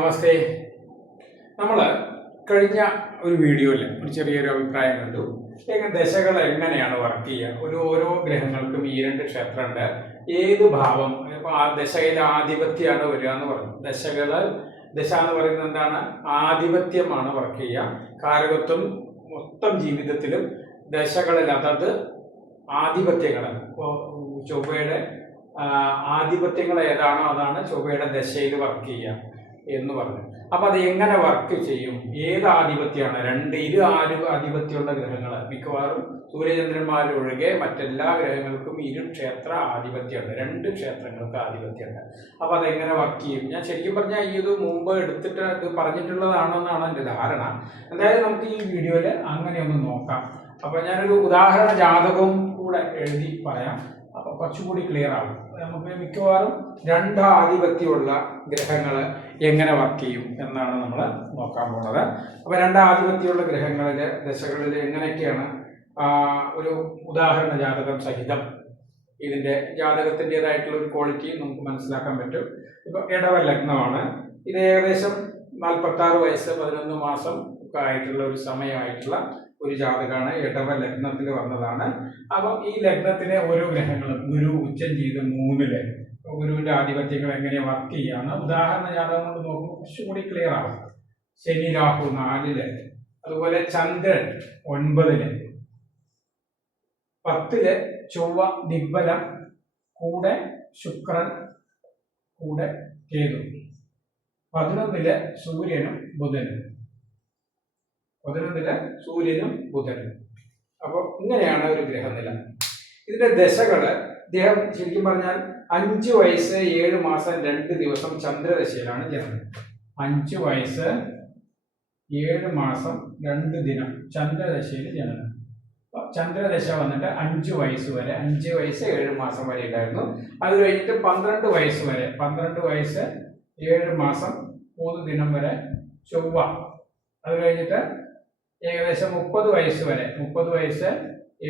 നമസ്തേ. നമ്മൾ കഴിഞ്ഞ ഒരു വീഡിയോയിൽ ഒരു ചെറിയൊരു അഭിപ്രായം കണ്ടു. ദശകൾ എങ്ങനെയാണ് വർക്ക് ചെയ്യുക. ഓരോ ഗ്രഹങ്ങൾക്കും ഈ രണ്ട് ക്ഷേത്രമുണ്ട്. ഏത് ഭാവം ഇപ്പൊ ആ ദശയിലെ ആധിപത്യമാണ് വരിക എന്ന് പറഞ്ഞു. ദശ എന്ന് പറയുന്നത് എന്താണ്? ആധിപത്യമാണ് വർക്ക് ചെയ്യുക. കാരകത്വം മൊത്തം ജീവിതത്തിലും ദശകളിൽ അതത് ആധിപത്യങ്ങൾ. ഇപ്പോൾ ചൊവ്വയുടെ ആധിപത്യങ്ങൾ ഏതാണോ അതാണ് ചൊവ്വയുടെ ദശയിൽ വർക്ക് ചെയ്യുക എന്ന് പറഞ്ഞു. അപ്പൊ അത് എങ്ങനെ വർക്ക് ചെയ്യും? ഏത് ആധിപത്യമാണ്? ആധിപത്യമുള്ള ഗ്രഹങ്ങൾ മിക്കവാറും സൂര്യചന്ദ്രന്മാരൊഴികെ മറ്റെല്ലാ ഗ്രഹങ്ങൾക്കും ക്ഷേത്ര ആധിപത്യമുണ്ട്. 2 ക്ഷേത്രങ്ങൾക്ക് ആധിപത്യമുണ്ട്. അപ്പൊ അതെങ്ങനെ വർക്ക് ചെയ്യും? ഞാൻ ശരിക്കും പറഞ്ഞാൽ ഇത് മുമ്പ് എടുത്തിട്ട് ഇത് പറഞ്ഞിട്ടുള്ളതാണെന്നാണ് എൻ്റെ ധാരണ. എന്തായാലും നമുക്ക് ഈ വീഡിയോയിൽ അങ്ങനെയൊന്ന് നോക്കാം. അപ്പൊ ഞാനൊരു ഉദാഹരണ ജാതകവും കൂടെ എഴുതി പറയാം. അപ്പൊ കുറച്ചുകൂടി ക്ലിയർ ആകും. നമുക്ക് മിക്കവാറും 2 ആധിപത്യമുള്ള ഗ്രഹങ്ങൾ എങ്ങനെ വർക്ക് ചെയ്യും എന്നാണ് നമ്മൾ നോക്കാൻ പോകുന്നത്. അപ്പൊ 2 ആധിപത്യമുള്ള ഗ്രഹങ്ങളിലെ ദശകളിൽ എങ്ങനെയൊക്കെയാണ് ഒരു ഉദാഹരണ ജാതകം സഹിതം ഇതിന്റെ ജാതകത്തിൻ്റെതായിട്ടുള്ള ഒരു ക്വാളിറ്റി നമുക്ക് മനസ്സിലാക്കാൻ പറ്റും. ഇപ്പൊ ഇടവ ലഗ്നമാണ്. ഇത് ഏകദേശം 46 വയസ്സ് 11 മാസം ഒക്കെ ആയിട്ടുള്ള ഒരു സമയമായിട്ടുള്ള ഒരു ജാതകമാണ്. ഇടവ ലഗ്നത്തിൽ വന്നതാണ്. അപ്പം ഈ ലഗ്നത്തിലെ ഓരോ ഗ്രഹങ്ങളും ഗുരു ഉച്ചം ചെയ്ത് 3-ല് ഗുരുവിന്റെ ആധിപത്യങ്ങൾ എങ്ങനെ വർക്ക് ചെയ്യാന്ന് ഉദാഹരണ ജാതകം കൊണ്ട് നോക്കുമ്പോൾ കുറച്ചുകൂടി ക്ലിയർ ആവും. ശനി രാഹു 4-ല്, അതുപോലെ ചന്ദ്രൻ 9-ല്, 10-ല് ചൊവ്വ ദിഗ്ബലം, കൂടെ ശുക്രൻ, കൂടെ കേതു, 11-ല് സൂര്യനും ബുധനും. അപ്പോൾ ഇങ്ങനെയാണ് ഒരു ഗ്രഹനില. ഇതിന്റെ ദശകള് അദ്ദേഹം ശരിക്കും പറഞ്ഞാൽ 5 വയസ്സ് 7 മാസം 2 ദിവസം ചന്ദ്രദശയിലാണ് ജനനം. 5 വയസ്സ് 7 മാസം 2 ദിനം ചന്ദ്രദശയിൽ ജനനം. ചന്ദ്രദശ വന്നിട്ട് 5 വയസ്സ് വരെ, 5 വയസ്സ് 7 മാസം വരെ ഉണ്ടായിരുന്നു. അത് കഴിഞ്ഞിട്ട് 12 വയസ്സ് വരെ, 12 വയസ്സ് 7 മാസം 3 ദിനം വരെ ചൊവ്വ. അത് കഴിഞ്ഞിട്ട് ഏകദേശം 30 വയസ്സ് വരെ, 30 വയസ്സ്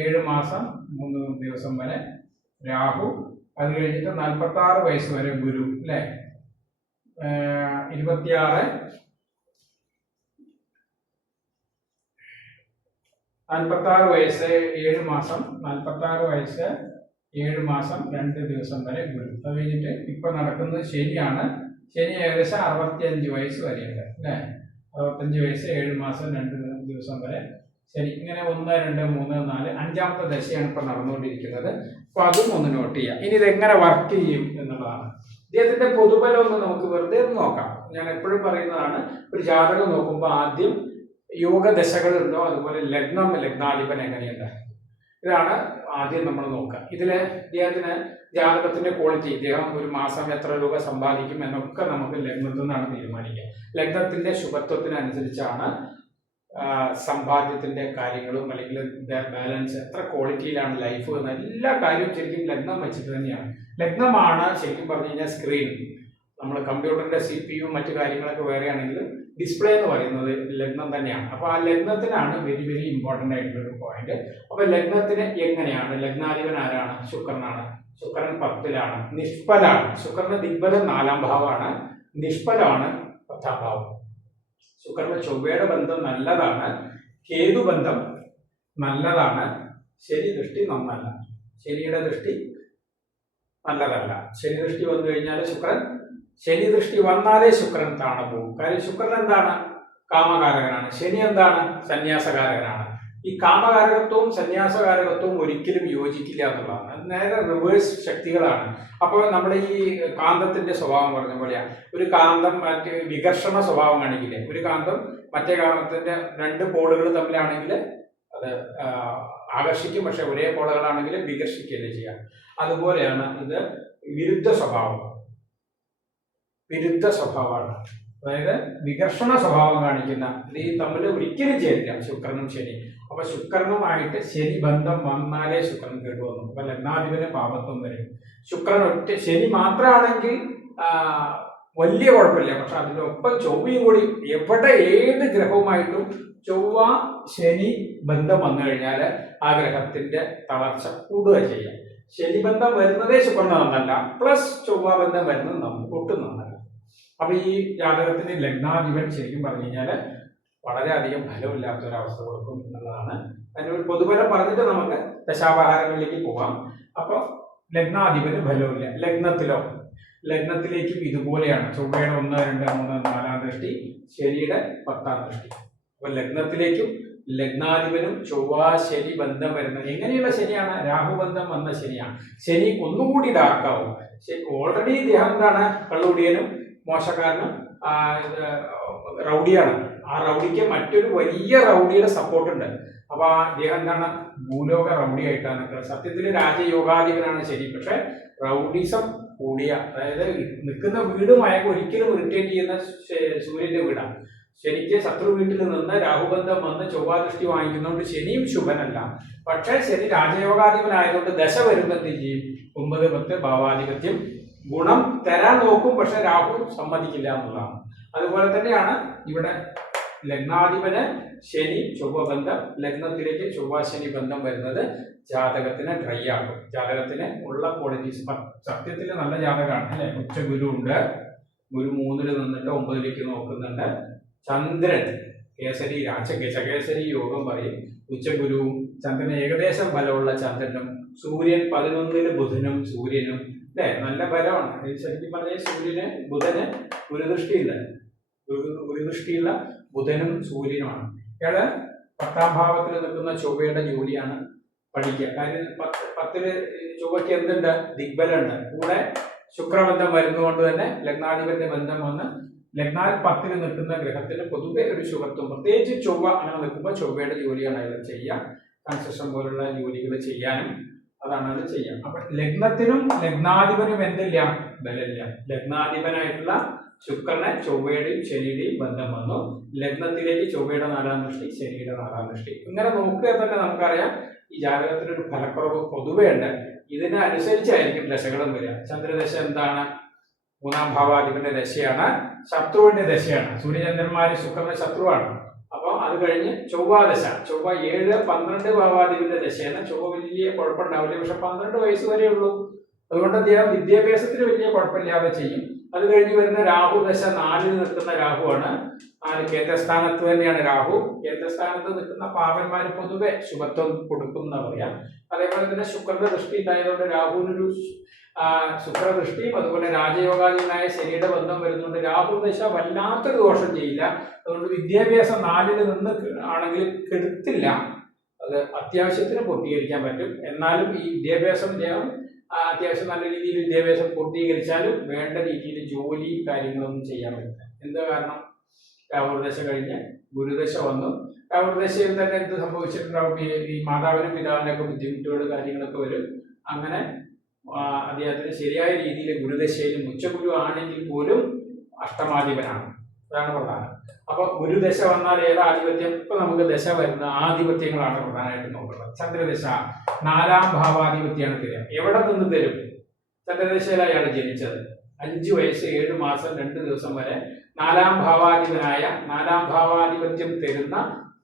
7 മാസം 3 ദിവസം വരെ രാഹു. അത് കഴിഞ്ഞിട്ട് 46 വയസ്സ് വരെ ഗുരു, അല്ലെ? 46 വയസ്സ് 7 മാസം, 46 വയസ്സ് 7 മാസം 2 ദിവസം വരെ ഗുരു. അത് കഴിഞ്ഞിട്ട് ഇപ്പൊ നടക്കുന്നത് ശനിയാണ്. ശനി ഏകദേശം 65 വയസ്സ് വരെയുണ്ട്, അല്ലെ? 65 വയസ്സ് 7 മാസം 2 ദിവസം വരെ ശരി. ഇങ്ങനെ 1, 2, 3, 4 5ാമത്തെ ദശയാണ് ഇപ്പൊ നടന്നുകൊണ്ടിരിക്കുന്നത്. അപ്പൊ അതും ഒന്ന് നോട്ട് ചെയ്യാം. ഇനി ഇതെങ്ങനെ വർക്ക് ചെയ്യും എന്നുള്ളതാണ്. ഇദ്ദേഹത്തിന്റെ പൊതുബലം ഒന്ന് നമുക്ക് വെറുതെ ഒന്ന് നോക്കാം. ഞാൻ എപ്പോഴും പറയുന്നതാണ്, ഒരു ജാതകം നോക്കുമ്പോൾ ആദ്യം യോഗദശകളുണ്ടോ, അതുപോലെ ലഗ്നാധിപൻ എങ്ങനെയുണ്ട്, ഇതാണ് ആദ്യം നമ്മൾ നോക്കുക. ഇതില് ഇദ്ദേഹത്തിന് ജാതകത്തിന്റെ ക്വാളിറ്റി, ഇദ്ദേഹം ഒരു മാസം എത്ര രൂപ സമ്പാദിക്കും എന്നൊക്കെ നമുക്ക് ലഗ്നത്തിൽ നിന്നാണ് തീരുമാനിക്കുക. ലഗ്നത്തിന്റെ ശുഭത്വത്തിനനുസരിച്ചാണ് സമ്പാദ്യത്തിന്റെ കാര്യങ്ങളും അല്ലെങ്കിൽ ബാലൻസ്, എത്ര ക്വാളിറ്റിയിലാണ് ലൈഫ് എന്ന എല്ലാ കാര്യവും ശരിക്കും ലഗ്നം വെച്ചിട്ട് തന്നെയാണ്. ലഗ്നമാണ് ശരിക്കും പറഞ്ഞു കഴിഞ്ഞാൽ സ്ക്രീൻ. നമ്മൾ കമ്പ്യൂട്ടറിന്റെ CPU മറ്റു കാര്യങ്ങളൊക്കെ വേറെയാണെങ്കിലും ഡിസ്പ്ലേ എന്ന് പറയുന്നത് ലഗ്നം തന്നെയാണ്. അപ്പൊ ആ ലഗ്നത്തിനാണ് വെരി വെരി ഇമ്പോർട്ടന്റ് ആയിട്ടുള്ള ഒരു പോയിന്റ്. അപ്പൊ ലഗ്നത്തിന് എങ്ങനെയാണ്? ലഗ്നാധിപൻ ആരാണ്? ശുക്രനാണ്. ശുക്രൻ 10-ലാണ്, നിഷ്ഫലാണ്. ശുക്രന്റെ ദിഗ്ബലം 4-ാം ഭാവമാണ്, നിഷ്ഫലമാണ് 10-ാം ഭാവം. ശുക്രന്റെ ചൊവ്വയുടെ ബന്ധം നല്ലതാണ്, കേതു ബന്ധം നല്ലതാണ്. ശനി ദൃഷ്ടി നന്നല്ല, ശനിയുടെ ദൃഷ്ടി നല്ലതല്ല. ശനി ദൃഷ്ടി വന്നു കഴിഞ്ഞാൽ ശനി ദൃഷ്ടി വന്നാലേ ശുക്രൻ താണു പോകും. കാര്യം ശുക്രൻ എന്താണ്? കാമകാരകനാണ്. ശനി എന്താണ്? സന്യാസകാരകനാണ്. ഈ കാമകാരകത്വവും സന്യാസകാരകത്വവും ഒരിക്കലും യോജിക്കില്ല എന്നുള്ളതാണ്. നേരെ റിവേഴ്സ് ശക്തികളാണ്. അപ്പോൾ നമ്മുടെ ഈ കാന്തത്തിന്റെ സ്വഭാവം പറഞ്ഞ പോലെയാ. ഒരു കാന്തം മറ്റ് വികർഷണ സ്വഭാവം കാണിക്കില്ലേ? ഒരു കാന്തം മറ്റേ കാന്തത്തിന്റെ 2 പോളുകൾ തമ്മിലാണെങ്കിൽ അത് ആകർഷിക്കും, പക്ഷെ ഒരേ പോളുകളാണെങ്കിൽ വികർഷിക്കുകയല്ലേ ചെയ്യാം. അതുപോലെയാണ് ഇത് വിരുദ്ധ സ്വഭാവമാണ്. അതായത് വികർഷണ സ്വഭാവം കാണിക്കുന്ന ഈ തമ്മിൽ ഒരിക്കലും ചേരില്ല ശുക്രനും ശനി. അപ്പൊ ശുക്രനുമായിട്ട് ശനി ബന്ധം വന്നാലേ ശുക്രൻ കേടുവന്നു. അപ്പൊ ലഗ്നാധിപന് പാപത്വം വരും. ശുക്രൻ ശനി മാത്രമാണെങ്കിൽ വലിയ കുഴപ്പമില്ല. പക്ഷെ അതിനൊപ്പം ചൊവ്വയും കൂടി ഏത് ഗ്രഹവുമായിട്ടും ചൊവ്വ ശനി ബന്ധം വന്നു കഴിഞ്ഞാൽ ആ ഗ്രഹത്തിന്റെ തളർച്ച കൂടുക ചെയ്യാം. ശനി ബന്ധം വരുന്നതേ ശുക്രന് നന്നല്ല, പ്ലസ് ചൊവ്വ ബന്ധം വരുന്നത് ഒട്ടും നന്നല്ല. അപ്പൊ ഈ ജാതകത്തിന് ലഗ്നാധിപൻ ശരിക്കും പറഞ്ഞു കഴിഞ്ഞാൽ വളരെയധികം ഫലമില്ലാത്ത ഒരു അവസ്ഥ കൊടുക്കും എന്നുള്ളതാണ്. അതിനൊരു പൊതുഫലം പറഞ്ഞിട്ട് നമുക്ക് ദശാപഹാരങ്ങളിലേക്ക് പോകാം. അപ്പൊ ലഗ്നാധിപന് ഫലമില്ല. ലഗ്നത്തിലേക്കും ഇതുപോലെയാണ്. ചൊവ്വയുടെ 1, 2, 3, 4 ദൃഷ്ടി, ശനിയുടെ 10ാം ദൃഷ്ടി. അപ്പൊ ലഗ്നത്തിലേക്കും ലഗ്നാധിപനും ചൊവ്വ ശനി ബന്ധം വരുന്നത് എങ്ങനെയുള്ള ശനിയാണ്? രാഹുബന്ധം വന്ന ശനിയാണ്. ശനി ഒന്നുകൂടി ഡാർക്കാവും. ഓൾറെഡി ഇദ്ദേഹം എന്താണ്? കള്ളുകുടിയനും മോശക്കാരനും റൗഡിയാണ്. ആ റൗഡിക്ക് മറ്റൊരു വലിയ റൗഡിയുടെ സപ്പോർട്ട് ഉണ്ട്. അപ്പൊ ആ ഇദ്ദേഹം എന്താണ്? ഭൂലോക റൗഡി ആയിട്ടാണ് നിൽക്കുന്നത്. സത്യത്തിൽ രാജയോഗാധിപനാണ് ശരി, പക്ഷെ റൗഡിസം കൂടിയ, അതായത് നിൽക്കുന്ന വീട് ഒരിക്കലും ഇറിറ്റേറ്റ് ചെയ്യുന്ന സൂര്യന്റെ വീടാണ്. ശനിക്ക് ശത്രു വീട്ടിൽ നിന്ന് രാഹുബന്ധം വന്ന് ചൊവ്വാദൃഷ്ടി വാങ്ങിക്കുന്നതുകൊണ്ട് ശനിയും ശുഭനല്ല. പക്ഷെ ശനി രാജയോഗാധിപനായതുകൊണ്ട് ദശ വരുമ്പോൾ എന്ത് ചെയ്യും? 9, 10 ഭാവാധിപത്യം ഗുണം തരാൻ നോക്കും, പക്ഷെ രാഹു സമ്മതിക്കില്ല എന്നുള്ളതാണ്. അതുപോലെ തന്നെയാണ് ഇവിടെ ലഗ്നാധിപന് ശനി ചൊവ്വ ബന്ധം, ലഗ്നത്തിലേക്ക് ചൊവ്വ ശനി ബന്ധം വരുന്നത് ജാതകത്തിന് ഡ്രൈ ആകും. ജാതകത്തിന് ഉള്ള ക്വാളിറ്റീസ് സത്യത്തിൽ നല്ല ജാതകമാണ് അല്ലെ. ഉച്ച ഗുരു ഉണ്ട്, ഗുരു 3ൽ നിന്നിട്ട് 9ലേക്ക് നോക്കുന്നുണ്ട്. ചന്ദ്രൻ കേസരി ഗജകേസരി യോഗം പറയും. ഉച്ചഗുരുവും ചന്ദ്രന് ഏകദേശം ബലമുള്ള ചന്ദ്രനും, സൂര്യൻ 11ൽ ബുധനും സൂര്യനും അല്ലെ, നല്ല ബലമാണ്. ശരിക്കും പറഞ്ഞാൽ സൂര്യന് ബുധന് ഗുരുദൃഷ്ടിയില്ല, ഗുരുദൃഷ്ടിയുള്ള ബുധനും സൂര്യനുമാണ്. ഇയാള് 10ാം ഭാവത്തിൽ നിൽക്കുന്ന ചൊവ്വയുടെ ജോലിയാണ് പഠിക്കുക. കാര്യം 10ല് ചൊവ്വയ്ക്ക് എന്തുണ്ട്? ദിഗ്ബലുണ്ട്. കൂടെ ശുക്രബന്ധം വരുന്നതുകൊണ്ട് തന്നെ ലഗ്നാധിപന്റെ ബന്ധം വന്ന് ലഗ്നാൽ 10ൽ നിൽക്കുന്ന ഗ്രഹത്തിന് പൊതുവെ ഒരു ശുഭത്വം, പ്രത്യേകിച്ച് ചൊവ്വ അങ്ങനെ നിൽക്കുമ്പോൾ ചൊവ്വയുടെ ജോലിയാണ് അയാൾ ചെയ്യുക. കൺസ്ട്രക്ഷൻ പോലുള്ള ജോലികൾ ചെയ്യാനും അതാണ് അത് ചെയ്യാം. അപ്പൊ ലഗ്നത്തിനും ലഗ്നാധിപനും എന്തില്ല? ബലമില്ല. ലഗ്നാധിപനായിട്ടുള്ള ശുക്രനെ ചൊവ്വയുടെയും ശനിയുടെയും ബന്ധം വന്നു. ലഗ്നത്തിലേക്ക് ചൊവ്വയുടെ 4ാം ദൃഷ്ടി, ശനിയുടെ 4ാം ദൃഷ്ടി. ഇങ്ങനെ നോക്കുക തന്നെ നമുക്കറിയാം ഈ ജാതകത്തിനൊരു ഫലക്കുറവ് പൊതുവെ ഉണ്ട്. ഇതിനനുസരിച്ചായിരിക്കും ദശകളും വരിക. ചന്ദ്രദശ എന്താണ്? 3ാം ഭാവാധിപന്റെ ദശയാണ്, ശത്രുവിന്റെ ദശയാണ്. സൂര്യചന്ദ്രന്മാര് ശുക്രന്റെ ശത്രുവാണ്. അപ്പൊ അത് കഴിഞ്ഞ് ചൊവ്വാദശ, ചൊവ്വ 7, 12 ഭാവാധിപന്റെ ദശയാണ്. ചൊവ്വ വലിയ കുഴപ്പമുണ്ടാവില്ല, പക്ഷെ 12 വയസ്സ് വരെ ഉള്ളൂ. അതുകൊണ്ട് അദ്ദേഹം വിദ്യാഭ്യാസത്തിന് വലിയ കുഴപ്പമില്ലാതെ ചെയ്യും. അത് കഴിഞ്ഞ് വരുന്ന രാഹു ദശ 4ൽ നിൽക്കുന്ന രാഹുവാണ്. 4 കേന്ദ്രസ്ഥാനത്ത് തന്നെയാണ് രാഹു. കേന്ദ്രസ്ഥാനത്ത് നിൽക്കുന്ന പാവന്മാര് പൊതുവെ ശുഭത്വം കൊടുക്കും എന്ന് പറയാം. അതേപോലെ തന്നെ ശുക്രന്റെ ദൃഷ്ടി ഉണ്ടായതുകൊണ്ട് രാഹുവിനൊരു ശുക്രദൃഷ്ടിയും അതുപോലെ രാജയോഗാധീനായ ശനിയുടെ ബന്ധം വരുന്നുണ്ട്. രാഹു ദശ വല്ലാത്തൊരു ദോഷം ചെയ്യില്ല. അതുകൊണ്ട് വിദ്യാഭ്യാസം 4ൽ നിന്ന് ആണെങ്കിൽ കെടുത്തില്ല, അത് അത്യാവശ്യത്തിന് പൂർത്തീകരിക്കാൻ പറ്റും. എന്നാലും ഈ വിദ്യാഭ്യാസം അത്യാവശ്യം നല്ല രീതിയിൽ വിദ്യാഭ്യാസം പൂർത്തീകരിച്ചാലും വേണ്ട രീതിയിൽ ജോലി കാര്യങ്ങളൊന്നും ചെയ്യാൻ പറ്റില്ല. എന്താ കാരണം? രാഹുദശ കഴിഞ്ഞ് ഗുരുദശ വന്നു. രാഹുദശയിൽ തന്നെ എന്ത് സംഭവിച്ചിട്ടുണ്ടാവും? ഈ മാതാവിനും പിതാവിനൊക്കെ ബുദ്ധിമുട്ടുകൾ കാര്യങ്ങളൊക്കെ വരും. അങ്ങനെ അദ്ദേഹത്തിന് ശരിയായ രീതിയിൽ ഗുരുദശയിലും, ഉച്ചഗുരു ആണെങ്കിൽ പോലും അഷ്ടമാധിപനാണ്. അതാണ് പ്രധാനം. അപ്പൊ ഗുരുദശ വന്നാൽ ഏതാ ആധിപത്യം? ഇപ്പൊ നമുക്ക് ദശ വരുന്ന ആധിപത്യങ്ങളാണ് പ്രധാനമായിട്ട് നോക്കുന്നത്. ചന്ദ്രദശ 4ാം ഭാവാധിപത്യമാണ് തരിക. എവിടെ നിന്ന് തരും? ചന്ദ്രദശയിലാണ് അയാൾ ജനിച്ചത്. 5 വയസ്സ് 7 മാസം 2 ദിവസം വരെ 4ാം ഭാവാധിപനായ 4ാം ഭാവാധിപത്യം തരുന്ന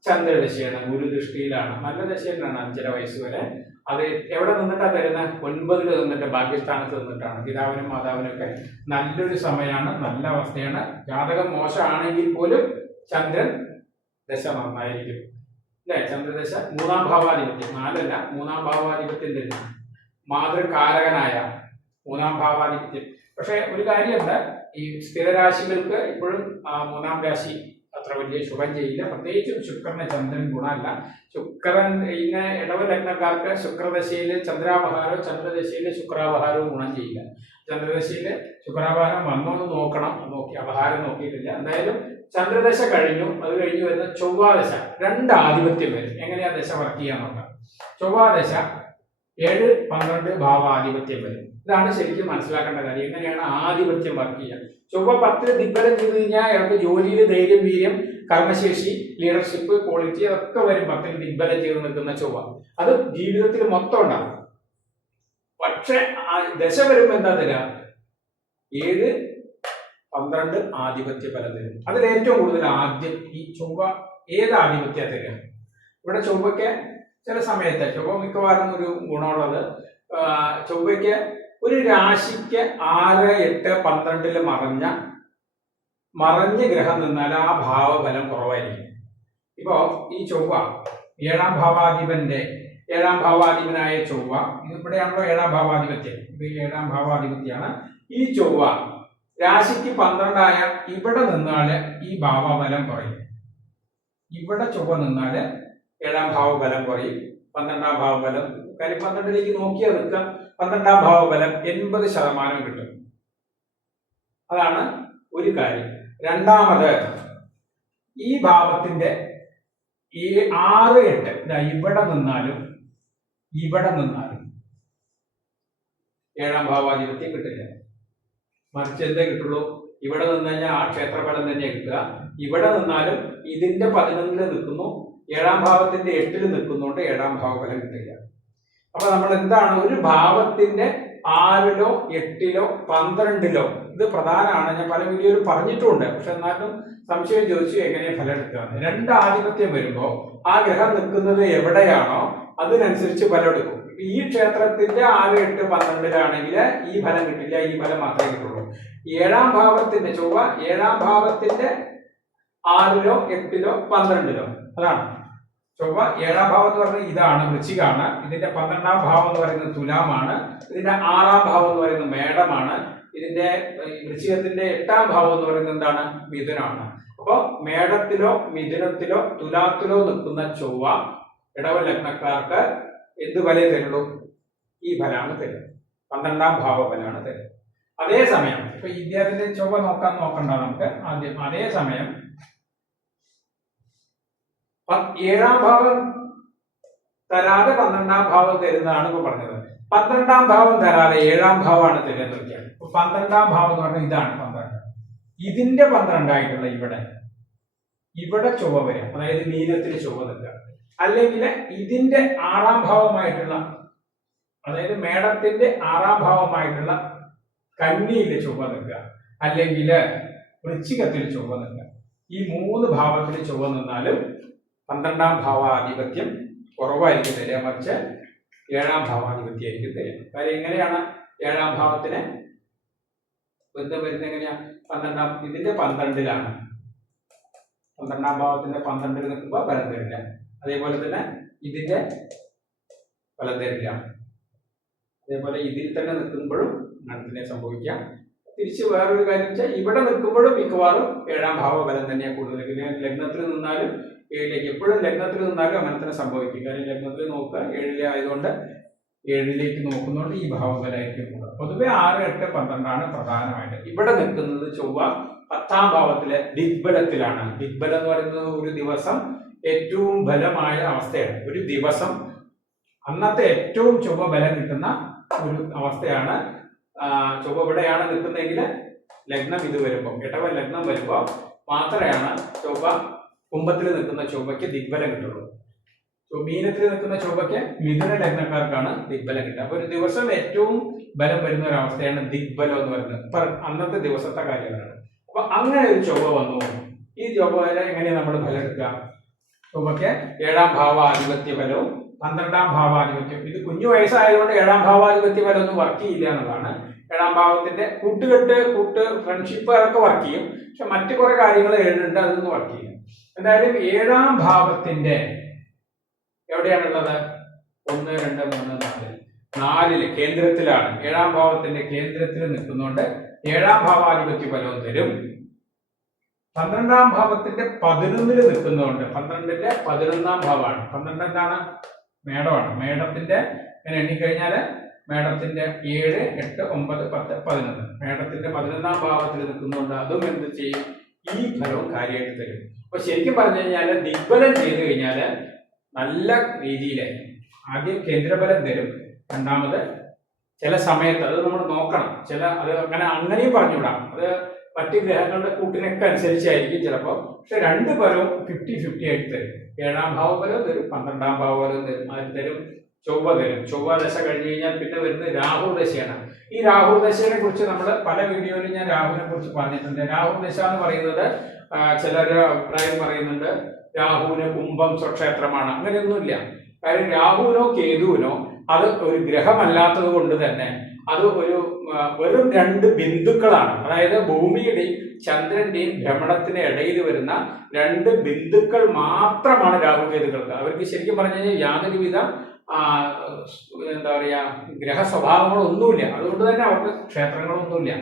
ചന്ദ്രദശയാണ്. ഗുരുദൃഷ്ടിയിലാണ്. നല്ല ദശയിലാണ് 5.5 വയസ്സ് വരെ. അത് എവിടെ നിന്നിട്ടാണ് തരുന്നത്? 9ൽ നിന്നിട്ട്, ഭാഗ്യസ്ഥാനത്ത് നിന്നിട്ടാണ്. പിതാവിനും മാതാവിനും ഒക്കെ നല്ലൊരു സമയമാണ്, നല്ല അവസ്ഥയാണ്. ജാതകം മോശമാണെങ്കിൽ പോലും ചന്ദ്രൻ ദശ നന്നായിരിക്കും അല്ലെ. ചന്ദ്രദശ 3ാം ഭാവാധിപത്യം, 4അല്ല 3ാം ഭാവാധിപത്യം തരുന്ന മാതൃകാരകനായ 3ാം ഭാവാധിപത്യം. പക്ഷെ ഒരു കാര്യമുണ്ട്, ഈ സ്ഥിരരാശികൾക്ക് ഇപ്പോഴും 3ാം രാശി അത്ര വലിയ ശുഭം ചെയ്യില്ല. പ്രത്യേകിച്ചും ശുക്രന് ചന്ദ്രൻ ഗുണമല്ല. ശുക്രൻ ഇങ്ങനെ ഇടവ ലഗ്നക്കാർക്ക് ശുക്രദശയിൽ ചന്ദ്രാപഹാരവും ചന്ദ്രദശയിൽ ശുക്രാപഹാരവും ഗുണം ചെയ്യില്ല. ചന്ദ്രദശയിൽ ശുക്രാപഹാരം വന്നോന്ന് നോക്കണം, അപഹാരം നോക്കിയിട്ടില്ല. എന്തായാലും ചന്ദ്രദശ കഴിഞ്ഞു. അത് കഴിഞ്ഞ് വരുന്ന ചൊവ്വാദശ 2 ആധിപത്യം വരും. എങ്ങനെയാ ദശ വർക്ക് ചെയ്യാൻ നോക്കാം? ചൊവ്വാദശ 7, 12 ഭാവാധിപത്യം വരും. ഇതാണ് ശരിക്കും മനസ്സിലാക്കേണ്ട കാര്യം. എങ്ങനെയാണ് ആധിപത്യം വർക്ക് ചെയ്യുക? ചൊവ്വ 10 ദിഗ്ബലം ചെയ്ത് കഴിഞ്ഞാൽ അയാൾക്ക് ജോലിയിൽ ധൈര്യം, വീര്യം, കർമ്മശേഷി, ലീഡർഷിപ്പ് ക്വാളിറ്റി അതൊക്കെ വരും. 10 ദിഗ്ബലം ചെയ്ത് നിൽക്കുന്ന ചൊവ്വ അത് ജീവിതത്തിൽ മൊത്തം ഉണ്ടാകും. പക്ഷെ ദശ വരുമ്പോ എന്താ തരാ? 7, 12 ആധിപത്യ ഫലം തരും. അതിൽ ഏറ്റവും കൂടുതൽ ആദ്യം ഈ ചൊവ്വ ഏത് ആധിപത്യ തരിക? ഇവിടെ ചൊവ്വയ്ക്ക് ചില സമയത്ത് ചൊവ്വ മിക്കവാറും ഒരു ഗുണമുള്ളത്, ചൊവ്വയ്ക്ക് ഒരു രാശിക്ക് 6, 8, 12 മറഞ്ഞ മറഞ്ഞ ഗ്രഹം നിന്നാൽ ആ ഭാവബലം കുറവായിരിക്കും. ഇപ്പോ ഈ ചൊവ്വ ഏഴാം ഭാവാധിപനായ ചൊവ്വ, ഇവിടെയാണല്ലോ ഏഴാം ഭാവാധിപത്യം, ഇത് ഏഴാം ഭാവാധിപത്യാണ്. ഈ ചൊവ്വ രാശിക്ക് 12 ഇവിടെ നിന്നാല് ഈ ഭാവബലം കുറയും. ഇവിടെ ചൊവ്വ നിന്നാല് ഏഴാം ഭാവബലം കുറയും. 12ാം ഭാവബലം, കാര്യം 12ലേക്ക് നോക്കിയാൽ നിൽക്കാം. 12ാം ഭാവബലം 80% കിട്ടും. അതാണ് ഒരു കാര്യം. രണ്ടാമത്, ഈ ഭാവത്തിന്റെ ഈ 6, 8 ഇവിടെ നിന്നാലും ഏഴാം ഭാവാധിപത്യം കിട്ടില്ല. മറിച്ച് എന്തേ കിട്ടുള്ളൂ? ഇവിടെ നിന്ന് കഴിഞ്ഞാൽ ആ ക്ഷേത്രഫലം തന്നെ കിട്ടുക. ഇവിടെ നിന്നാലും ഇതിന്റെ 11ൽ നിൽക്കുന്നു, ഏഴാം ഭാവത്തിന്റെ 8ൽ നിൽക്കുന്നുണ്ട്, ഏഴാം ഭാവഫലം കിട്ടില്ല. അപ്പൊ നമ്മൾ എന്താണ്, ഒരു ഭാവത്തിന്റെ 6ലോ 8ലോ 12ലോ, ഇത് പ്രധാനമാണ്. ഞാൻ പല വീഡിയോയിൽ പറഞ്ഞിട്ടുമുണ്ട്. പക്ഷെ എന്നാലും സംശയം ചോദിച്ചു എങ്ങനെ ഫലം എടുക്കുക. 2 ആധിപത്യം വരുമ്പോൾ ആ ഗ്രഹം നിൽക്കുന്നത് എവിടെയാണോ അതിനനുസരിച്ച് ഫലം എടുക്കും. ഈ ക്ഷേത്രത്തിന്റെ 6, 8, 12ലാണെങ്കിൽ ഈ ഫലം കിട്ടില്ല, ഈ ഫലം മാത്രമേ കിട്ടുള്ളൂ. ഏഴാം ഭാവത്തിന്റെ ചൊവ്വ ഏഴാം ഭാവത്തിന്റെ 6ലോ 8ലോ 12ലോ, അതാണ് ചൊവ്വ. ഏഴാം ഭാവം എന്ന് പറയുന്നത് ഇതാണ്, വൃശ്ചികാണ്. ഇതിന്റെ 12ാം ഭാവം എന്ന് പറയുന്നത് തുലാമാണ്. ഇതിന്റെ 6ാം ഭാവം എന്ന് പറയുന്നത് മേടമാണ്. ഇതിന്റെ വൃശ്ചികത്തിന്റെ 8ാം ഭാവം എന്ന് പറയുന്നത് എന്താണ്? മിഥുനമാണ്. അപ്പൊ മേടത്തിലോ മിഥുനത്തിലോ തുലാത്തിലോ നിൽക്കുന്ന ചൊവ്വ ഇടവ ലഗ്നക്കാർക്ക് എന്ത് ഫലം തരുള്ളൂ? ഈ ഫലമാണ് തരുന്നത്. 12ാം ഭാവഫലമാണ് തരുന്നത്. അതേസമയം ഇപ്പൊ ഇദ്ദേഹത്തിന്റെ ചൊവ്വ നോക്കണ്ട നമുക്ക് ആദ്യം. അതേസമയം 7ാം ഭാവം തരാതെ 12ാം ഭാവം തരുന്നതാണ് ഇപ്പൊ പറഞ്ഞത്. 12ാം ഭാവം തരാതെ 7ാം ഭാവമാണ് തരുന്നത്. 12ാം ഭാവം എന്ന് പറഞ്ഞാൽ ഇതാണ് 12. ഇതിന്റെ 12 ആയിട്ടുള്ള ഇവിടെ ചൊവ്വ വരും, അതായത് മീനത്തിൽ ചൊവ്വ നിൽക്കുക. അല്ലെങ്കിൽ ഇതിന്റെ 6ാം ഭാവമായിട്ടുള്ള, അതായത് മേടത്തിന്റെ 6ാം ഭാവമായിട്ടുള്ള കന്നിയിൽ ചൊവ്വ നിൽക്കുക, അല്ലെങ്കിൽ വൃശ്ചികത്തിൽ ചൊവ്വ നിൽക്കുക. ഈ 3 ഭാവത്തിൽ ചൊവ്വ നിന്നാലും 12ാം ഭാവാധിപത്യം കുറവായിരിക്കും തരിക, മറിച്ച് 7ാം ഭാവാധിപത്യം ആയിരിക്കും തരിക. കാര്യം എങ്ങനെയാണ് 7ാം ഭാവത്തിന് ബന്ധം വരുന്നത്? എങ്ങനെയാ? 12ാം ഇതിന്റെ 12ലാണ്. 12ാം ഭാവത്തിന്റെ 12ൽ നിൽക്കുമ്പോൾ ഫലം തരില്ല. അതേപോലെ തന്നെ ഇതിന്റെ ഫലം തരില്ല. അതേപോലെ ഇതിൽ തന്നെ നിൽക്കുമ്പോഴും അങ്ങനെ സംഭവിക്കാം. തിരിച്ച് വേറൊരു കാര്യം വെച്ചാൽ ഇവിടെ നിൽക്കുമ്പോഴും മിക്കവാറും 7ാം ഭാവ ഫലം തന്നെയാണ് കൂടുതൽ. പിന്നെ ലഗ്നത്തിൽ നിന്നാലും 7ലേക്ക്, എപ്പോഴും ലഗ്നത്തിൽ നിന്നാലും അങ്ങനെ തന്നെ സംഭവിക്കും. കാര്യം ലഗ്നത്തിൽ നോക്കുക 7ലെ ആയതുകൊണ്ട് 7ലേക്ക് നോക്കുന്നതുകൊണ്ട് ഈ ഭാവഫലമായിരിക്കും കൂടുതൽ. പൊതുവെ 6, 8, 12ആണ് പ്രധാനമായിട്ട്. ഇവിടെ നിൽക്കുന്നത് ചൊവ്വ 10ാം ഭാവത്തിലെ ദിഗ്ബലത്തിലാണ്. ദിഗ്ബലം എന്ന് പറയുന്നത് ഒരു ദിവസം ഏറ്റവും ബലമായ അവസ്ഥയാണ്. ഒരു ദിവസം അന്നത്തെ ഏറ്റവും ചൊവ്വ ബലം കിട്ടുന്ന ഒരു അവസ്ഥയാണ്. ചൊവ്വ ഇവിടെയാണ് നിൽക്കുന്നതെങ്കിൽ ലഗ്നം ഇത് വരുമ്പോൾ, ഇടവ ലഗ്നം വരുമ്പോൾ മാത്രമാണ് ചൊവ്വ കുംഭത്തിൽ നിൽക്കുന്ന ചൊവ്വയ്ക്ക് ദിഗ്ബലം കിട്ടുള്ളൂ. മീനത്തിൽ നിൽക്കുന്ന ചൊവ്വയ്ക്ക് മിഥുന ലഗ്നക്കാർക്കാണ് ദിഗ്ബലം കിട്ടുക. അപ്പൊ ഒരു ദിവസം ഏറ്റവും ബലം വരുന്ന ഒരു അവസ്ഥയാണ് ദിഗ്ബലം എന്ന് പറയുന്നത്. അന്നത്തെ ദിവസത്തെ കാര്യങ്ങളാണ്. അപ്പൊ അങ്ങനെ ഒരു ചൊവ്വ വന്നു. ഈ ചൊവ്വ എങ്ങനെയാണ് നമ്മൾ ഫലം എടുക്കുക? ചൊവ്വയ്ക്ക് 7ാം ഭാവാധിപത്യ ഫലവും 12ാം ഭാവാധിപത്യം. ഇത് കുഞ്ഞു വയസ്സായതുകൊണ്ട് 7ാം ഭാവാധിപത്യ ഫലം ഒന്നും വർക്ക് ചെയ്യില്ല എന്നുള്ളതാണ്. 7ാം ഭാവത്തിന്റെ കൂട്ട് ഫ്രണ്ട്ഷിപ്പ് അതൊക്കെ വർക്ക് ചെയ്യും. പക്ഷെ മറ്റു കുറെ കാര്യങ്ങൾ 7ണ്ട്, അതൊന്നും വർക്ക് ചെയ്യും. എന്തായാലും 7ാം ഭാവത്തിന്റെ എവിടെയാണുള്ളത്? 1, 2, 3, 4 കേന്ദ്രത്തിലാണ്. 7ാം ഭാവത്തിന്റെ കേന്ദ്രത്തിൽ നിൽക്കുന്നതുകൊണ്ട് 7ാം ഭാവാധിപത്യ ഫലവും തരും. 12ാം ഭാവത്തിന്റെ 11ൽ നിൽക്കുന്നതുകൊണ്ട് 12ന്റെ 11ാം ഭാവമാണ്. 12 എന്താണ്? മേടമാണ്. മേടത്തിന്റെ ഇങ്ങനെ എണ്ണിക്കഴിഞ്ഞാല് മേടത്തിന്റെ 7, 8, 9, 10, 11. മേടത്തിന്റെ 11ാം ഭാവത്തിൽ നിൽക്കുന്നതുകൊണ്ട് അതും എന്ത് ചെയ്യും? ഈ ഫലവും കാര്യമായിട്ട് തരും. അപ്പൊ ശരിക്കും പറഞ്ഞു കഴിഞ്ഞാല് ദിഗ്ബലം ചെയ്തു കഴിഞ്ഞാല് നല്ല രീതിയിൽ ആദ്യം കേന്ദ്രബലം തരും. രണ്ടാമത് ചില സമയത്ത് അത് നമ്മൾ നോക്കണം. അത് അങ്ങനെയും പറഞ്ഞുവിടാം. അത് മറ്റ് ഗ്രഹങ്ങളുടെ കൂട്ടിനൊക്കെ അനുസരിച്ചായിരിക്കും ചിലപ്പോൾ. പക്ഷെ 2 ഫലവും 50-50 ആയിട്ട് തരും. 7ാം ഭാവഫലം തരും, 12ാം ഭാവഫലം തരും. അത് തരും ചൊവ്വ തരും. ചൊവ്വ ദശ കഴിഞ്ഞ് കഴിഞ്ഞാൽ പിന്നെ വരുന്നത് രാഹു ദശയാണ്. ഈ രാഹു ദശയെ കുറിച്ച് നമ്മൾ പല വീഡിയോയിലും ഞാൻ രാഹുവിനെ കുറിച്ച് പറഞ്ഞിട്ടുണ്ട്. രാഹു ദശ എന്ന് പറയുന്നത് ചിലര് അഭിപ്രായം പറയുന്നുണ്ട് രാഹുവിന് കുംഭം സ്വക്ഷേത്രമാണ്. അങ്ങനെയൊന്നുമില്ല. കാര്യം രാഹുവിനോ കേതുവിനോ അത് ഒരു ഗ്രഹമല്ലാത്തത് കൊണ്ട് തന്നെ അത് ഒരു വെറും 2 ബിന്ദുക്കളാണ്. അതായത് ഭൂമിയുടെയും ചന്ദ്രന്റെയും ഭ്രമണത്തിന് ഇടയിൽ വരുന്ന 2 ബിന്ദുക്കൾ മാത്രമാണ് രാഹുകേതുക്കൾക്ക്. അവർക്ക് ശരിക്കും പറഞ്ഞു കഴിഞ്ഞാൽ യാതൊരുവിധ എന്താ പറയാ ഗ്രഹ സ്വഭാവങ്ങളൊന്നുമില്ല. അതുകൊണ്ട് തന്നെ അവർക്ക് ക്ഷേത്രങ്ങളൊന്നുമില്ല.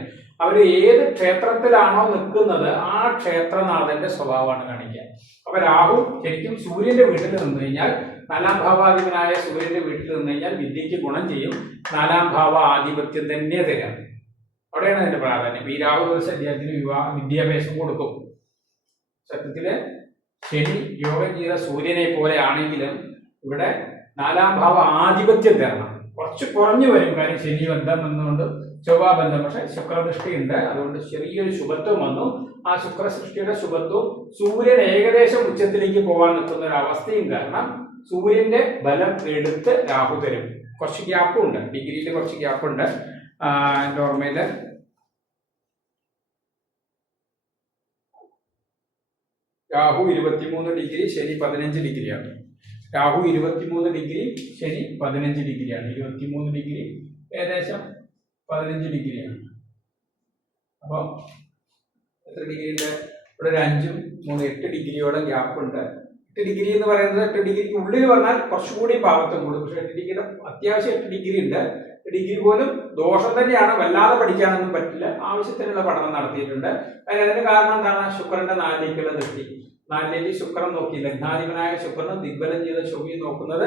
അവർ ഏത് ക്ഷേത്രത്തിലാണോ നിൽക്കുന്നത് ആ ക്ഷേത്രനാഥന്റെ സ്വഭാവമാണ് കാണിക്കുക. അപ്പൊ രാഹു ശരിക്കും സൂര്യന്റെ വീട്ടിൽ നിന്ന് കഴിഞ്ഞാൽ 4-ാം ഭാവാധിപനായ സൂര്യന്റെ വീട്ടിൽ നിന്ന് കഴിഞ്ഞാൽ വിദ്യക്ക് ഗുണം ചെയ്യും. 4-ാം ഭാവ ആധിപത്യം തന്നെ തരാം. അവിടെയാണ് അതിന്റെ പ്രാധാന്യം. ഈ രാഹു ദിവസം അദ്ദേഹത്തിന് വിദ്യാഭ്യാസം കൊടുക്കും. സത്യത്തില് ശനി യോഗം ചെയ്ത സൂര്യനെ പോലെ ആണെങ്കിലും ഇവിടെ 4-ാം ഭാവ ആധിപത്യം തരണം. കുറച്ച് കുറഞ്ഞു വരും. കാര്യം ശനി ബന്ധം വന്നുകൊണ്ട് ചൊവ്വാബന്ധം, പക്ഷെ ശുക്രദൃഷ്ടി ഉണ്ട്. അതുകൊണ്ട് ചെറിയൊരു ശുഭത്വം വന്നു. ആ ശുക്രസൃഷ്ടിയുടെ ശുഭത്വവും സൂര്യൻ ഏകദേശം ഉച്ചത്തിലേക്ക് പോകാൻ നിൽക്കുന്ന ഒരു അവസ്ഥയും കാരണം സൂര്യന്റെ ബലം എടുത്ത് രാഹു തരും. കുറച്ച് ഗ്യാപ്പും ഉണ്ട്, ഡിഗ്രിയിൽ കുറച്ച് ഗ്യാപ്പുണ്ട്. എൻ്റെ ഓർമ്മയില് രാഹു 23 ഡിഗ്രി, ശനി 15 ഡിഗ്രിയാണ്. രാഹു 23 ഡിഗ്രി, ശനി 15 ഡിഗ്രിയാണ്. 23 ഡിഗ്രി ഏകദേശം 15 ഡിഗ്രിയാണ്. അപ്പൊ എത്ര ഡിഗ്രി ഉണ്ട് ഇവിടെ? ഒരു 5ഉം 3 8 ഡിഗ്രിയോളം ഗ്യാപ്പ് ഉണ്ട്. 8 ഡിഗ്രി എന്ന് പറയുന്നത് 8 ഡിഗ്രിക്ക് ഉള്ളിൽ വന്നാൽ കുറച്ചുകൂടി പാകത്വം കൂടും. പക്ഷെ 8 ഡിഗ്രിയുടെ അത്യാവശ്യം 8 ഡിഗ്രി ഉണ്ട്. ഡിഗ്രി പോലും ദോഷം തന്നെയാണ്. വല്ലാതെ പഠിക്കാനൊന്നും പറ്റില്ല. ആവശ്യത്തിനുള്ള പഠനം നടത്തിയിട്ടുണ്ട്. അതിന് കാരണം എന്താണ്? ശുക്രന്റെ 4ലേക്കുള്ള ദൃഷ്ടി. 4ലേക്ക് ശുക്രൻ നോക്കി ലഗ്നാധിപനായ ശുക്രനും ദിഗ്ബലം ചെയ്ത ചൊവ്വയും നോക്കുന്നത്.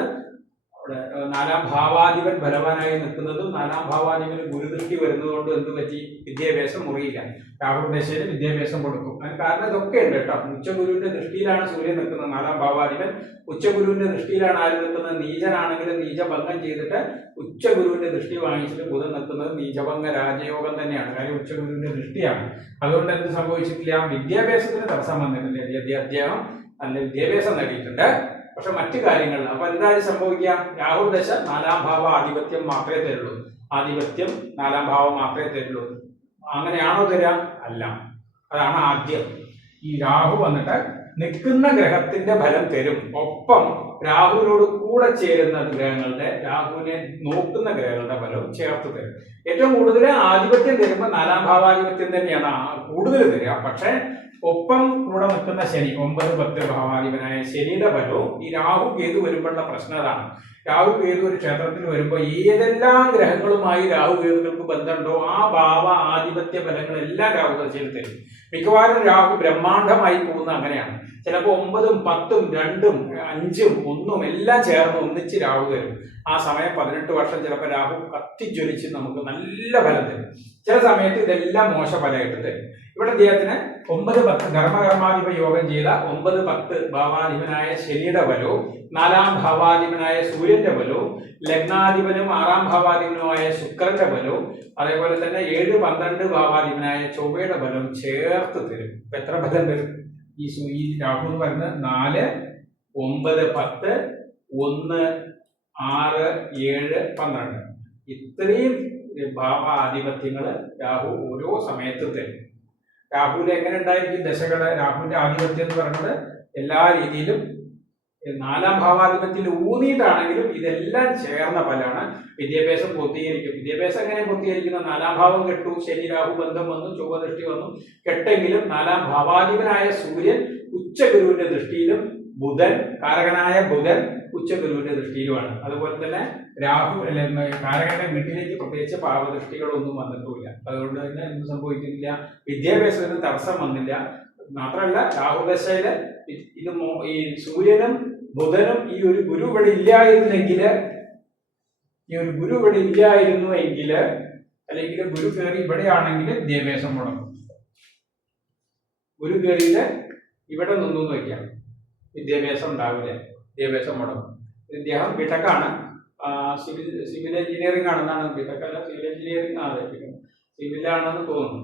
അവിടെ 4-ാം ഭാവാധിപൻ ബലവാനായി നിൽക്കുന്നതും 4-ാം ഭാവാധിപന് ഗുരുദൃഷ്ടി വരുന്നതുകൊണ്ട് എന്ത് പറ്റി? വിദ്യാഭ്യാസം മുറിയില്ല. രാഹു ദശയിൽ വിദ്യാഭ്യാസം കൊടുക്കും. അതിന് കാരണം ഇതൊക്കെ ഉണ്ട് കേട്ടോ. ഉച്ചഗുരുവിന്റെ ദൃഷ്ടിയിലാണ് സൂര്യൻ നിൽക്കുന്നത് 4-ാം ഭാവാധിപൻ. ഉച്ചഗുരുവിന്റെ ദൃഷ്ടിയിലാണ് ആര് നിൽക്കുന്നത്? നീചനാണെങ്കിലും നീചഭംഗം ചെയ്തിട്ട് ഉച്ചഗുരുവിന്റെ ദൃഷ്ടി വാങ്ങിച്ചിട്ട് ബുധൻ നിൽക്കുന്നത് നീചഭംഗ രാജയോഗം തന്നെയാണ്. കാര്യം ഉച്ചഗുരുവിന്റെ ദൃഷ്ടിയാണ്. അതുകൊണ്ട് എന്ത് സംഭവിച്ചിട്ടില്ല? വിദ്യാഭ്യാസത്തിന് തടസ്സം വന്നിട്ടില്ല. അദ്ദേഹം നല്ല വിദ്യാഭ്യാസം നേടിയിട്ടുണ്ട്. പക്ഷെ മറ്റു കാര്യങ്ങളിൽ അപ്പൊ എന്തായാലും സംഭവിക്കുക? രാഹു ദശ 4-ാം ഭാവ ആധിപത്യം മാത്രമേ തരുള്ളൂ. ആധിപത്യം 4-ാം ഭാവം മാത്രമേ തരുള്ളൂ. അങ്ങനെയാണോ തരാ? അല്ല. അതാണ് ആദ്യം. ഈ രാഹു വന്നിട്ട് നിൽക്കുന്ന ഗ്രഹത്തിന്റെ ഫലം തരും. ഒപ്പം രാഹുവിനോട് കൂടെ ചേരുന്ന ഗ്രഹങ്ങളുടെ, രാഹുവിനെ നോക്കുന്ന ഗ്രഹങ്ങളുടെ ഫലവും ചേർത്ത് തരും. ഏറ്റവും കൂടുതൽ ആധിപത്യം തരുമ്പോൾ 4-ാം ഭാവാധിപത്യം തന്നെയാണ് കൂടുതൽ തരിക. പക്ഷെ ഒപ്പം കൂടെ നിൽക്കുന്ന ശനി 9, 10 ഭാവാധിപനായ ശനിയുടെ ഫലവും ഈ രാഹു കേതു വരുമ്പോഴുള്ള പ്രശ്നം അതാണ്. രാഹു കേതു ഒരു ക്ഷേത്രത്തിൽ വരുമ്പോൾ ഏതെല്ലാം ഗ്രഹങ്ങളുമായി രാഹു കേതുക്കൾക്ക് ബന്ധമുണ്ടോ ആ ഭാവ ആധിപത്യ ഫലങ്ങളെല്ലാം രാഹു ദശയിൽ തരും. മിക്കവാറും രാഹു ബ്രഹ്മാണ്ഡമായി പോകുന്ന അങ്ങനെയാണ്. ചിലപ്പോൾ 9ഉം 10ഉം 2ഉം 5ഉം 1ഉം എല്ലാം ചേർന്ന് ഒന്നിച്ച് രാഹു തരും. ആ സമയം 18 വർഷം ചിലപ്പോൾ രാഹു കത്തിജ്വലിച്ച് നമുക്ക് നല്ല ഫലം തരും. ചില സമയത്ത് ഇതെല്ലാം മോശ ഫലമായിട്ട് തരും. ഇവിടെ അദ്ദേഹത്തിന് 9, 10 ധർമ്മകർമാധിപ യോഗം ചെയ്ത 9, 10 ഭാവാധിപനായ ശനിയുടെ ഫലവും 4-ാം ഭാവാധിപനായ സൂര്യന്റെ ഫലവും ലഗ്നാധിപനും 6-ാം ഭാവാധിപനുമായ ശുക്രന്റെ ഫലവും അതേപോലെ തന്നെ 7, 12 ഭാവാധിപനായ ചൊവ്വയുടെ ഫലവും ചേർത്ത് തരും. എത്ര ഫലം തരും? ഈ രാഹു എന്ന് പറയുന്നത് 4, 9, 10, 1, 6, 7, 12 ഇത്രയും ഭാവാധിപത്യങ്ങൾ രാഹു ഓരോ സമയത്ത് തരും. രാഹുവിൽ എങ്ങനെ ഉണ്ടായിരിക്കും ദശകള്? രാഹുവിന്റെ ആധിപത്യം എന്ന് പറയുന്നത് എല്ലാ രീതിയിലും 4-ാം ഭാവാധിപത്യത്തിൽ ഊന്നിയിട്ടാണെങ്കിലും ഇതെല്ലാം ചേർന്ന ഫലമാണ്. വിദ്യാഭ്യാസം പൂർത്തീകരിക്കും. വിദ്യാഭ്യാസം എങ്ങനെ പൂർത്തീകരിക്കുന്നു? 4-ാം ഭാവം കെട്ടു, ശനി രാഹു ബന്ധം വന്നു, ചൊവ്വ ദൃഷ്ടി വന്നു. കെട്ടെങ്കിലും 4-ാം ഭാവാധിപനായ സൂര്യൻ ഉച്ചഗുരുവിന്റെ ദൃഷ്ടിയിലും ബുധൻ, കാരകനായ ബുധൻ ഉച്ചഗുരുവിന്റെ ദൃഷ്ടിയിലുമാണ്. അതുപോലെ തന്നെ രാഹു കാരകന്റെ വീട്ടിലേക്ക് പ്രത്യേകിച്ച് പാപദൃഷ്ടികളൊന്നും വന്നിട്ടില്ല. അതുകൊണ്ട് തന്നെ എന്ത് സംഭവിക്കുന്നില്ല? വിദ്യാഭ്യാസത്തിന് തടസ്സം വന്നില്ല. മാത്രമല്ല രാഹുദശയില് ഇത് ഈ സൂര്യനും ബുധനും ഈ ഒരു ഗുരു ഇവിടെ ഇല്ലായിരുന്നെങ്കിൽ, അല്ലെങ്കിൽ ഗുരു കയറി ഇവിടെയാണെങ്കിൽ വിദ്യാഭ്യാസം മുടങ്ങും. ഗുരു കയറിയിട്ട് ഇവിടെ നിന്നു വയ്ക്കാം, വിദ്യാഭ്യാസം ഉണ്ടാവില്ല, വിദ്യാഭ്യാസം മുടങ്ങും. ഇദ്ദേഹം ബിടെക്കാണ്, സിവിൽ എഞ്ചിനീയറിംഗ് ആണെന്നാണ്. ബിടെക്കല്ല, സിവിൽ എഞ്ചിനീയറിംഗ് ആണ്. സിവിലാണെന്ന് തോന്നുന്നു.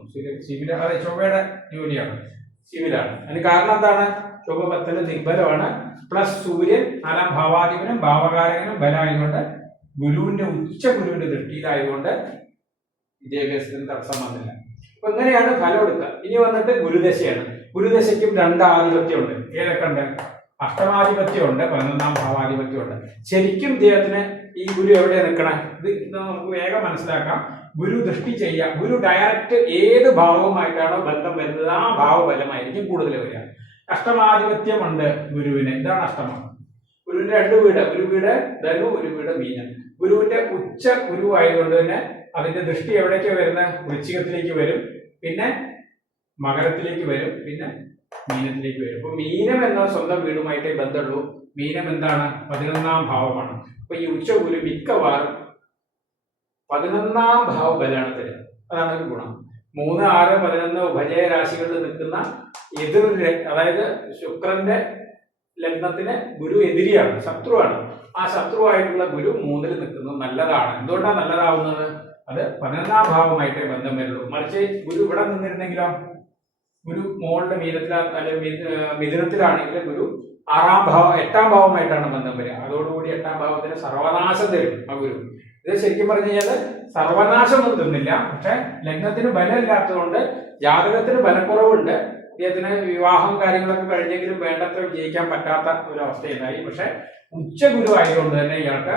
സിവിൽ അതെ, ചൊവ്വയുടെ ജോലിയാണ്, സിവിലാണ്. അതിന് കാരണം എന്താണ്? ചൊവ്വ 10 ദിഗ്ബലമാണ്. പ്ലസ് സൂര്യൻ 4-ാം ഭാവാധിപനും ഭാവകാരകനും ബലമായതുകൊണ്ട് ഗുരുവിന്റെ ഗുരുവിന്റെ ദൃഷ്ടിയിലായതുകൊണ്ട് വിദ്യാഭ്യാസത്തിന് തടസ്സം വന്നില്ല. അപ്പൊ എങ്ങനെയാണ് ഫലം എടുക്കുക? ഇനി വന്നിട്ട് ഗുരുദശയാണ്. ഗുരുദശയ്ക്കും 2 ആധിപത്യമുണ്ട്. ഏതൊക്കെ ഉണ്ട്? അഷ്ടമാധിപത്യമുണ്ട്, 11ാം ഭാവാധിപത്യമുണ്ട്. ശരിക്കും ഇദ്ദേഹത്തിന് ഈ ഗുരു എവിടെ നിൽക്കണേ? ഇത് നമുക്ക് വേഗം മനസ്സിലാക്കാം. ഗുരു ദൃഷ്ടി ചെയ്യുക, ഗുരു ഡയറക്റ്റ് ഏത് ഭാവവുമായിട്ടാണോ ബന്ധം വരുന്നത് ആ ഭാവബലമായിരിക്കും കൂടുതൽ വരിക. അഷ്ടമാധിപത്യമുണ്ട് ഗുരുവിന്. ഇതാണ് അഷ്ടമം. ഗുരുവിന്റെ 2 വീട്, ഒരു വീട് ധനു, ഒരു വീട് മീനം. ഗുരുവിന്റെ ഉച്ച ഗുരു ആയതുകൊണ്ട് തന്നെ അതിന്റെ ദൃഷ്ടി എവിടേക്ക് വരുന്നത്? വൃശ്ചികത്തിലേക്ക് വരും, പിന്നെ മകരത്തിലേക്ക് വരും, പിന്നെ മീനത്തിലേക്ക് വരും. അപ്പൊ മീനം എന്ന സ്വന്തം വീടുമായിട്ടേ ബന്ധമുള്ളൂ. മീനം എന്താണ്? 11ാം ഭാവമാണ്. അപ്പൊ ഈ ഉച്ച ഗുരു മിക്കവാറും 11ാം ഭാവ ബലാണ് തരുക. അതാണ് ഒരു ഗുണം. 3, 6, 11 ഉഭജയ രാശികളിൽ നിൽക്കുന്ന എതിർ, അതായത് ശുക്രന്റെ ലഗ്നത്തിന് ഗുരു എതിരിയാണ്, ശത്രുവാണ്. ആ ശത്രുവായിട്ടുള്ള ഗുരു 3ൽ നിൽക്കുന്നത് നല്ലതാണ്. എന്തുകൊണ്ടാണ് നല്ലതാവുന്നത്? അത് 11ാം ഭാവമായിട്ടേ ബന്ധം വരുള്ളൂ. മറിച്ച് ഗുരു ഇവിടെ നിന്നിരുന്നെങ്കിലോ, ഗുരു മോളുടെ മിഥുനത്തിലാണെങ്കിൽ ഗുരു 8ാം ഭാവമായിട്ടാണ് ബന്ധം വരിക. അതോടുകൂടി 8ാം ഭാവത്തിന് സർവനാശം തരും ആ ഗുരു. ഇത് ശരിക്കും പറഞ്ഞു കഴിഞ്ഞാൽ സർവനാശം ഒന്നും തന്നില്ല. പക്ഷെ ലഗ്നത്തിന് ബലമില്ലാത്തതുകൊണ്ട് ജാതകത്തിന് ബലക്കുറവുണ്ട്. അദ്ദേഹത്തിന് വിവാഹം കാര്യങ്ങളൊക്കെ കഴിഞ്ഞെങ്കിലും വേണ്ടത്ര വിജയിക്കാൻ പറ്റാത്ത ഒരു അവസ്ഥയുണ്ടായി. പക്ഷെ ഉച്ചഗുരു ആയതുകൊണ്ട് തന്നെ ഇയാൾക്ക്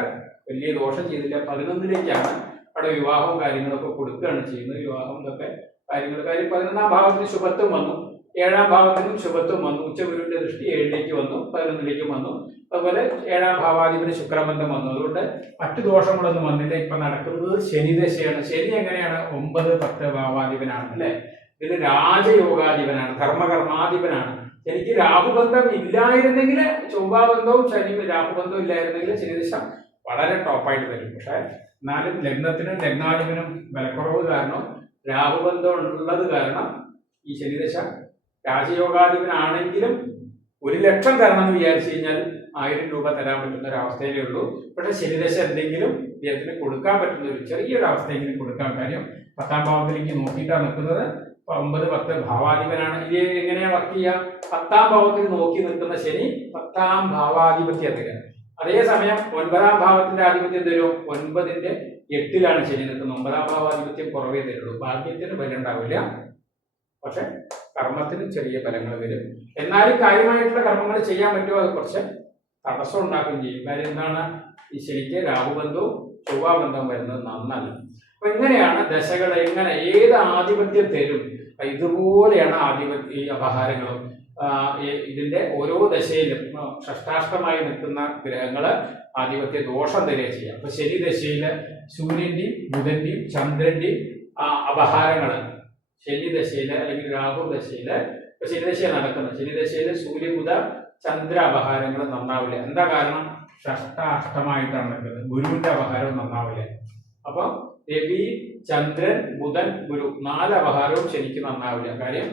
വലിയ ദോഷം ചെയ്തില്ല. 11ലേക്കാണ് അവിടെ വിവാഹവും കാര്യങ്ങളൊക്കെ കൊടുക്കുകയാണ് ചെയ്യുന്നത്. വിവാഹം ഇതൊക്കെ കാര്യങ്ങൾ 11ാം ഭാവത്തിന് ശുഭത്വം വന്നു, 7ാം ഭാവത്തിനും ശുഭത്വം വന്നു. ഉച്ചഗുരുവിന്റെ ദൃഷ്ടി 7ലേക്ക് വന്നു, 11ലേക്കും വന്നു. അതുപോലെ 7ാം ഭാവാധിപന് ശുക്രബന്ധം വന്നു. അതുകൊണ്ട് മറ്റു ദോഷങ്ങളൊന്നും വന്നില്ല. ഇപ്പൊ നടക്കുന്നത് ശനിദശയാണ്. ശനി എങ്ങനെയാണ്? 9, 10 ഭാവാധിപനാണ് അല്ലെ. ഇത് രാജയോഗാധിപനാണ്, ധർമ്മകർമാധിപനാണ്. എനിക്ക് രാഹുബന്ധം ഇല്ലായിരുന്നെങ്കിൽ, ചൊവ്വാബന്ധവും ശനി രാഹുബന്ധവും ഇല്ലായിരുന്നെങ്കിൽ ശനിദശ വളരെ ടോപ്പായിട്ട് തരും. പക്ഷെ എന്നാലും ലഗ്നത്തിനും ലഗ്നാധിപനും ബലക്കുറവ് കാരണം, രാഹുബന്ധം ഉള്ളത് കാരണം ഈ ശനിദശ രാജയോഗാധിപനാണെങ്കിലും 1 ലക്ഷം തരണം എന്ന് വിചാരിച്ചു കഴിഞ്ഞാൽ 1000 രൂപ തരാൻ പറ്റുന്ന ഒരു അവസ്ഥയിലേ ഉള്ളൂ. പക്ഷെ ശനിദശ എന്തെങ്കിലും ഇദ്ദേഹത്തിന് കൊടുക്കാൻ പറ്റുന്ന ഒരു ചെറിയൊരു അവസ്ഥയെങ്കിലും കൊടുക്കാൻ. കാര്യം 10ാം ഭാവത്തിലേക്ക് നോക്കിയിട്ടാണ് നിൽക്കുന്നത്. 9, 10 ഭാവാധിപനാണ്. ഇത് എങ്ങനെയാ വർക്ക് ചെയ്യുക? 10ാം ഭാവത്തിൽ നോക്കി നിൽക്കുന്ന ശനി 10ാം ഭാവാധിപത്യം തരും. അതേസമയം 9ാം ഭാവത്തിന്റെ ആധിപത്യം തരും. 9ന്റെ 8ലാണ് ശനി നിൽക്കുന്നത്. 9ാം ഭാവാധിപത്യം കുറവേ തരുള്ളൂ. ഭാഗ്യത്തിന് ബലം ഉണ്ടാവില്ല, പക്ഷെ കർമ്മത്തിന് ചെറിയ ഫലങ്ങൾ വരും. എന്നാലും കാര്യമായിട്ടുള്ള കർമ്മങ്ങൾ ചെയ്യാൻ പറ്റുമോ? അത് കുറച്ച് തടസ്സം ഉണ്ടാക്കുകയും ചെയ്യും. കാര്യം എന്താണ്? ഈ ശനിക്ക് രാഹുബന്ധവും ചൊവ്വാബന്ധവും വരുന്നത് നന്നല്ല. അപ്പൊ എങ്ങനെയാണ് ദശകൾ, എങ്ങനെ ഏത് ആധിപത്യം തരും? ഇതുപോലെയാണ് ഈ അപഹാരങ്ങളും. ഇതിന്റെ ഓരോ ദശയിലും ഷഷ്ടാഷ്ടമായി നിൽക്കുന്ന ഗ്രഹങ്ങള് ആധിപത്യ ദോഷം തരിക ചെയ്യാം. അപ്പൊ ശനി ദശയില് സൂര്യന്റെയും ബുധന്റെയും ചന്ദ്രന്റെയും അപഹാരങ്ങള് ശനി ദശയില് അല്ലെങ്കിൽ രാഹു ദശയില്, ഇപ്പൊ ശനിദശ നടക്കുന്നത്, ശനിദശയില് സൂര്യ ബുധ ചന്ദ്ര അപഹാരങ്ങൾ നന്നാവില്ല. എന്താ കാരണം? ഷഷ്ടാഷ്ടമായിട്ടാണ് നിൽക്കുന്നത്. ഗുരുവിന്റെ അപഹാരവും നന്നാവില്ല. അപ്പൊ രവി, ചന്ദ്രൻ, ബുധൻ, ഗുരു 4 അപഹാരവും ശരിക്കും നന്നാവില്ല. കാര്യം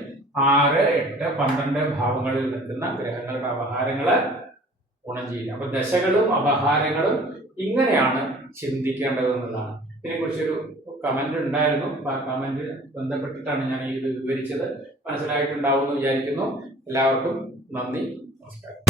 6, 8, 12 ഭാവങ്ങളിൽ നിൽക്കുന്ന ഗ്രഹങ്ങളുടെ അപഹാരങ്ങള് ഗുണം ചെയ്യില്ല. അപ്പൊ ദശകളും അപഹാരങ്ങളും ഇങ്ങനെയാണ് ചിന്തിക്കേണ്ടത് എന്നുള്ളതാണ്. ഇതിനെക്കുറിച്ചൊരു കമന്റ് ഉണ്ടായിരുന്നു. ആ കമന്റ് ബന്ധപ്പെട്ടിട്ടാണ് ഞാൻ ഇത് വിവരിച്ചത്. മനസ്സിലായിട്ടുണ്ടാവും എന്ന് വിചാരിക്കുന്നു. എല്ലാവർക്കും നന്ദി, നമസ്കാരം.